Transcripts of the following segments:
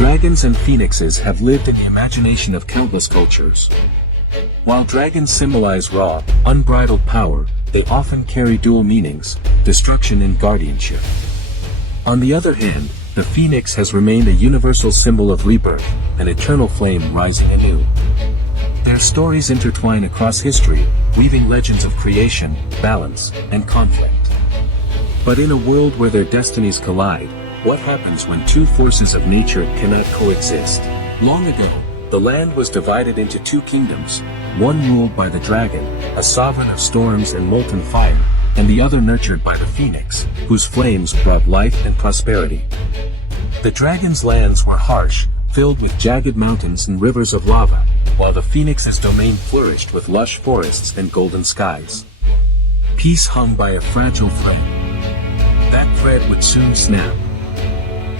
Dragons and phoenixes have lived in the imagination of countless cultures. While dragons symbolize raw, unbridled power, they often carry dual meanings, destruction and guardianship. On the other hand, the phoenix has remained a universal symbol of rebirth, an eternal flame rising anew. Their stories intertwine across history, weaving legends of creation, balance, and conflict. But in a world where their destinies collide, what happens when two forces of nature cannot coexist? Long ago, the land was divided into two kingdoms, one ruled by the dragon, a sovereign of storms and molten fire, and the other nurtured by the phoenix, whose flames brought life and prosperity. The dragon's lands were harsh, filled with jagged mountains and rivers of lava, while the phoenix's domain flourished with lush forests and golden skies. Peace hung by a fragile thread. That thread would soon snap.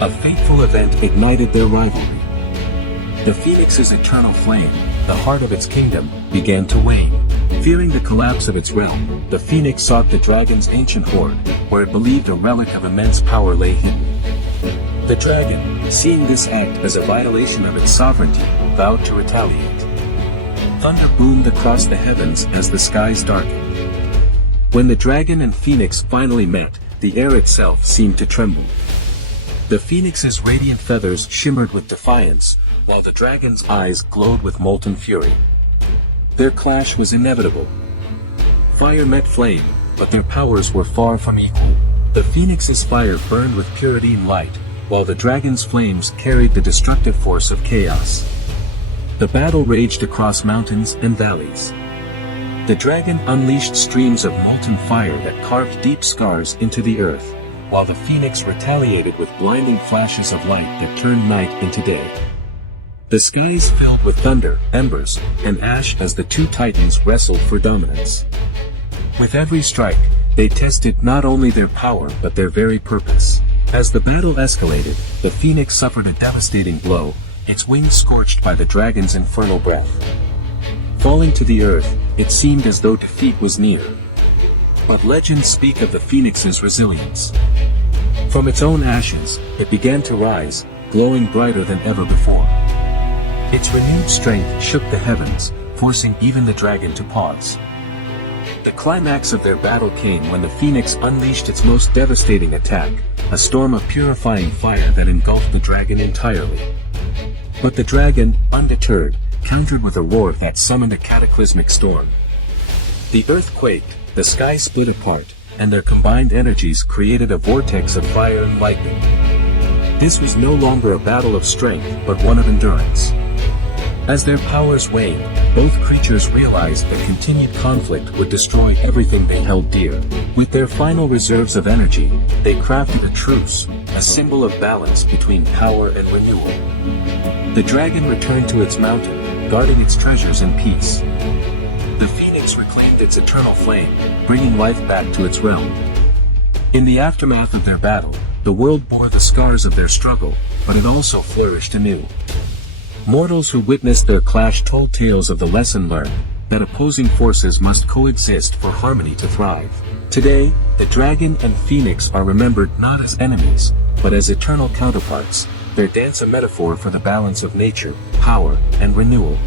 A fateful event ignited their rivalry. The phoenix's eternal flame, the heart of its kingdom, began to wane. Fearing the collapse of its realm, the phoenix sought the dragon's ancient hoard, where it believed a relic of immense power lay hidden. The dragon, seeing this act as a violation of its sovereignty, vowed to retaliate. Thunder boomed across the heavens as the skies darkened. When the dragon and phoenix finally met, the air itself seemed to tremble. The phoenix's radiant feathers shimmered with defiance, while the dragon's eyes glowed with molten fury. Their clash was inevitable. Fire met flame, but their powers were far from equal. The phoenix's fire burned with purity and light, while the dragon's flames carried the destructive force of chaos. The battle raged across mountains and valleys. The dragon unleashed streams of molten fire that carved deep scars into the earth, while the phoenix retaliated with blinding flashes of light that turned night into day. The skies filled with thunder, embers, and ash as the two titans wrestled for dominance. With every strike, they tested not only their power but their very purpose. As the battle escalated, the phoenix suffered a devastating blow, its wings scorched by the dragon's infernal breath. Falling to the earth, it seemed as though defeat was near. But legends speak of the phoenix's resilience. From its own ashes, it began to rise, glowing brighter than ever before. Its renewed strength shook the heavens, forcing even the dragon to pause. The climax of their battle came when the phoenix unleashed its most devastating attack, a storm of purifying fire that engulfed the dragon entirely. But the dragon, undeterred, countered with a roar that summoned a cataclysmic storm. The earth quaked, the sky split apart, and their combined energies created a vortex of fire and lightning. This was no longer a battle of strength but one of endurance. As their powers waned, both creatures realized that continued conflict would destroy everything they held dear. With their final reserves of energy, they crafted a truce, a symbol of balance between power and renewal. The dragon returned to its mountain, guarding its treasures in peace. The phoenix reclaimed its eternal flame, bringing life back to its realm. In the aftermath of their battle, the world bore the scars of their struggle, but it also flourished anew. Mortals who witnessed their clash told tales of the lesson learned, that opposing forces must coexist for harmony to thrive. Today, the dragon and phoenix are remembered not as enemies, but as eternal counterparts, their dance a metaphor for the balance of nature, power, and renewal.